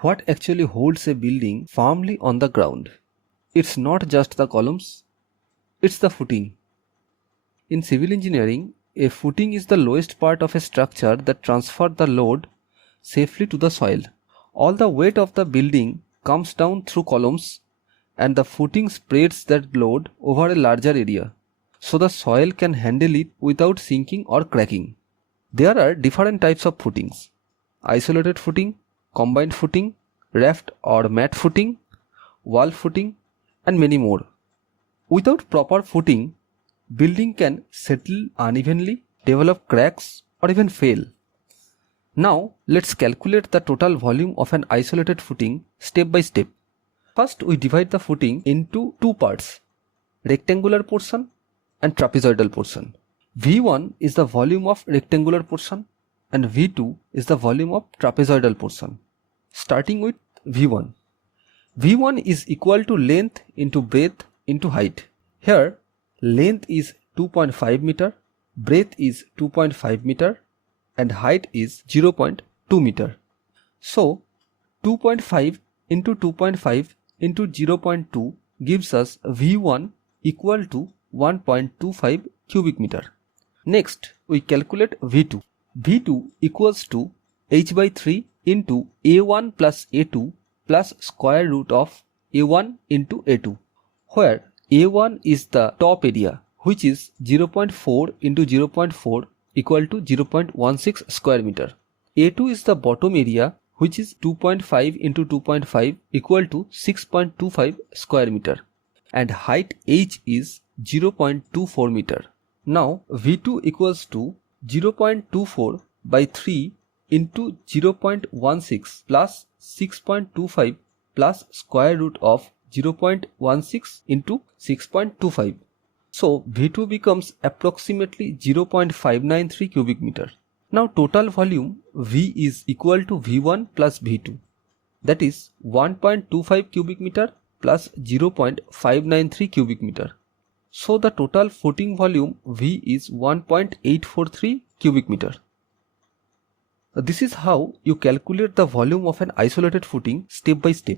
What actually holds a building firmly on the ground? It's not just the columns, it's the footing. In civil engineering, a footing is the lowest part of a structure that transfers the load safely to the soil. All the weight of the building comes down through columns and the footing spreads that load over a larger area, so the soil can handle it without sinking or cracking. There are different types of footings: isolated footing, combined footing, raft or mat footing, wall footing, and many more. Without proper footing, building can settle unevenly, develop cracks, or even fail. Now let's calculate the total volume of an isolated footing step by step. First, we divide the footing into two parts: rectangular portion and trapezoidal portion. V1 is the volume of rectangular portion and V2 is the volume of trapezoidal portion. Starting with V1. V1 is equal to length into breadth into height. Here, length is 2.5 meter, breadth is 2.5 meter, and height is 0.2 meter. So, 2.5 into 2.5 into 0.2 gives us V1 equal to 1.25 cubic meter. Next, we calculate V2. V2 equals to h by 3 into A1 plus A2 plus square root of A1 into A2, where A1 is the top area, which is 0.4 into 0.4 equal to 0.16 square meter. A2 is the bottom area, which is 2.5 into 2.5 equal to 6.25 square meter, and height h is 0.24 meter. Now V2 equals to 0.24 by 3 into 0.16 plus 6.25 plus square root of 0.16 into 6.25. So V2 becomes approximately 0.593 cubic meter. Now total volume V is equal to V1 plus V2, that is 1.25 cubic meter plus 0.593 cubic meter. So the total footing volume V is 1.843 cubic meter. This is how you calculate the volume of an isolated footing step by step.